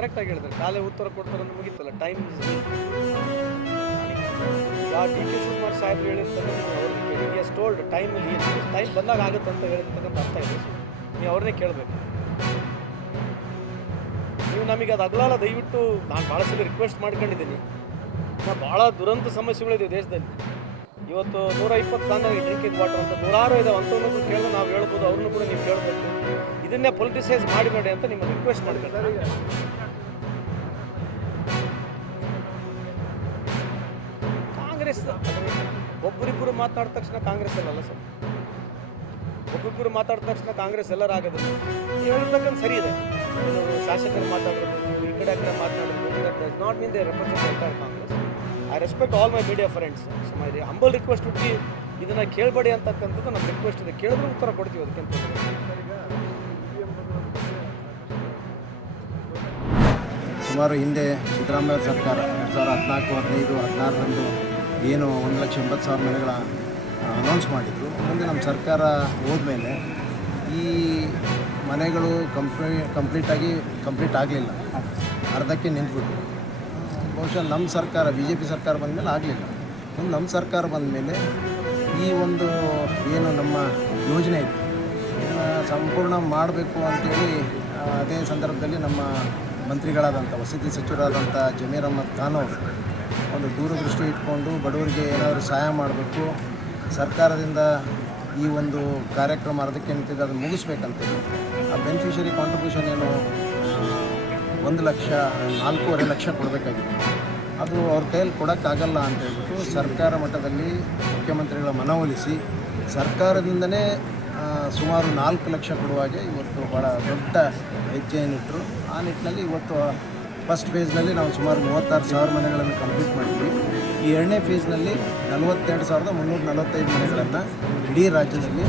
ಕರೆಕ್ಟಾಗಿ ಹೇಳಿದ್ರೆ ಕಾಲೇ ಉತ್ತರ ಕೊಡ್ತಾರೆ ಅಂತ ಮುಗಿತಲ್ಲ. ಟೈಮ್ ಆ ಡಿ ಕೆ ಶಿವಕುಮಾರ್ ಸಾಹೇಬ್ರು ಹೇಳಿರ್ತಕ್ಕಂಥ ನೀವು ಅವ್ರನ್ನ ಕೇಳಿ. ಎಸ್ ಟೋಲ್ಡ್ ಟೈಮಲ್ಲಿ ಟೈಮ್ ಬಂದಾಗ ಆಗುತ್ತೆ ಅಂತ ಹೇಳಿರ್ತಕ್ಕಂಥ ಅರ್ಥ ಇದೆ. ನೀವು ಅವ್ರನ್ನೇ ಕೇಳಬೇಕು. ನೀವು ನಮಗೆ ಅದು ಆಗಲ್ಲ. ದಯವಿಟ್ಟು ನಾನು ಭಾಳ ಸಲ ರಿಕ್ವೆಸ್ಟ್ ಮಾಡ್ಕೊಂಡಿದ್ದೀನಿ. ಭಾಳ ದುರಂತ ಸಮಸ್ಯೆಗಳಿದೆ ದೇಶದಲ್ಲಿ. ಇವತ್ತು 120 ಕಾಲದಲ್ಲಿ ಡ್ರಿಂಕಿಂಗ್ ವಾಟರ್ ಅಂತ ನೂರಾರು ಇದೆ. ಅಂಥವ್ರನ್ನೂ ಕೇಳಿದ್ರೆ ನಾವು ಹೇಳ್ಬೋದು, ಅವ್ರನ್ನೂ ಕೂಡ ನೀವು ಕೇಳಬೇಕು. ಇದನ್ನೇ ಪೊಲಿಟಿಸೈಸ್ ಮಾಡಿಬೇಡಿ ಅಂತ ನಿಮಗೆ ರಿಕ್ವೆಸ್ಟ್ ಮಾಡ್ತಾರೆ. ಕಾಂಗ್ರೆಸ್ ಒಬ್ಬರಿಬ್ಬರು ಮಾತಾಡಿದ ತಕ್ಷಣ ಕಾಂಗ್ರೆಸ್ ಅಲ್ಲಲ್ಲ ಸರ್. ಒಬ್ಬರಿಬ್ಬರು ಮಾತಾಡಿದ ತಕ್ಷಣ ಕಾಂಗ್ರೆಸ್ ಎಲ್ಲರೂ ಆಗೋದಿಲ್ಲ. ನೀವು ಹೇಳ್ತಕ್ಕಂಥ ಸರಿ ಇದೆ. ಶಾಸಕರು ಮಾತಾಡೋದು, ಈ ಕಡೆ ಆ ಕಡೆ ಮಾತನಾಡೋದು, that does not mean they represent entire Congress. I respect all my media friends. So my humble request ಹುಟ್ಟಿ ಇದನ್ನು ಕೇಳಬೇಡಿ ಅಂತಕ್ಕಂಥದ್ದು ನಮ್ಮ ರಿಕ್ವೆಸ್ಟ್ ಇದೆ. ಕೇಳಿದ್ರೆ ಉತ್ತರ ಕೊಡ್ತೀವಿ. ಅದಕ್ಕಿಂತ ಸುಮಾರು ಹಿಂದೆ ಸಿದ್ದರಾಮಯ್ಯ ಸರ್ಕಾರ 2014, 15, 16ರಂದು ಏನು 1,80,000 ಮನೆಗಳ ಅನೌನ್ಸ್ ಮಾಡಿದರು. ಮುಂದೆ ನಮ್ಮ ಸರ್ಕಾರ ಹೋದ್ಮೇಲೆ ಈ ಮನೆಗಳು ಕಂಪ್ಲೀಟ್ ಆಗಲಿಲ್ಲ, ಅರ್ಧಕ್ಕೆ ನಿಂತ್ಬಿಟ್ಟು. ಬಹುಶಃ ನಮ್ಮ ಸರ್ಕಾರ BJP ಸರ್ಕಾರ ಬಂದಮೇಲೆ ಆಗಲಿಲ್ಲ. ಮುಂದೆ ನಮ್ಮ ಸರ್ಕಾರ ಬಂದಮೇಲೆ ಈ ಒಂದು ಏನು ನಮ್ಮ ಯೋಜನೆ ಇದೆ ಸಂಪೂರ್ಣ ಮಾಡಬೇಕು ಅಂಥೇಳಿ ಅದೇ ಸಂದರ್ಭದಲ್ಲಿ ನಮ್ಮ ಮಂತ್ರಿಗಳಾದಂಥ ವಸತಿ ಸಚಿವರಾದಂಥ ಜಮೀರ್ ಅಹ್ಮದ್ ಖಾನ್ ಅವರು ಒಂದು ದೂರದೃಷ್ಟಿ ಇಟ್ಕೊಂಡು ಬಡವರಿಗೆ ಏನಾದರೂ ಸಹಾಯ ಮಾಡಬೇಕು, ಸರ್ಕಾರದಿಂದ ಈ ಒಂದು ಕಾರ್ಯಕ್ರಮ ಅರ್ಧಕ್ಕೆ ನಿಂತಿದ್ದು ಅದನ್ನು ಮುಗಿಸ್ಬೇಕಂತೇಳಿ ಆ ಬೆನಿಫಿಷರಿ ಕಾಂಟ್ರಿಬ್ಯೂಷನ್ ಏನು 4.5 ಲಕ್ಷ ಕೊಡಬೇಕಾಗಿತ್ತು. ಅದು ಅವ್ರ ಕೈಯಲ್ಲಿ ಕೊಡೋಕ್ಕಾಗಲ್ಲ ಅಂತ ಹೇಳ್ಬಿಟ್ಟು ಸರ್ಕಾರ ಮಟ್ಟದಲ್ಲಿ ಮುಖ್ಯಮಂತ್ರಿಗಳ ಮನವೊಲಿಸಿ ಸರ್ಕಾರದಿಂದನೇ ಸುಮಾರು 4 ಲಕ್ಷ ಕೊಡುವಾಗೆ ಇವತ್ತು ಭಾಳ ದೊಡ್ಡ ಹೆಜ್ಜೆಯನ್ನಿಟ್ಟರು. ಆ ನಿಟ್ಟಿನಲ್ಲಿ ಇವತ್ತು ಫಸ್ಟ್ ಫೇಸ್ನಲ್ಲಿ ನಾವು ಸುಮಾರು 36,000 ಮನೆಗಳನ್ನು ಕಂಪ್ಲೀಟ್ ಮಾಡಿದ್ವಿ. ಈ ಎರಡನೇ ಫೇಸ್ನಲ್ಲಿ 42,345 ಮನೆಗಳನ್ನು ಇಡೀ ರಾಜ್ಯದಲ್ಲಿ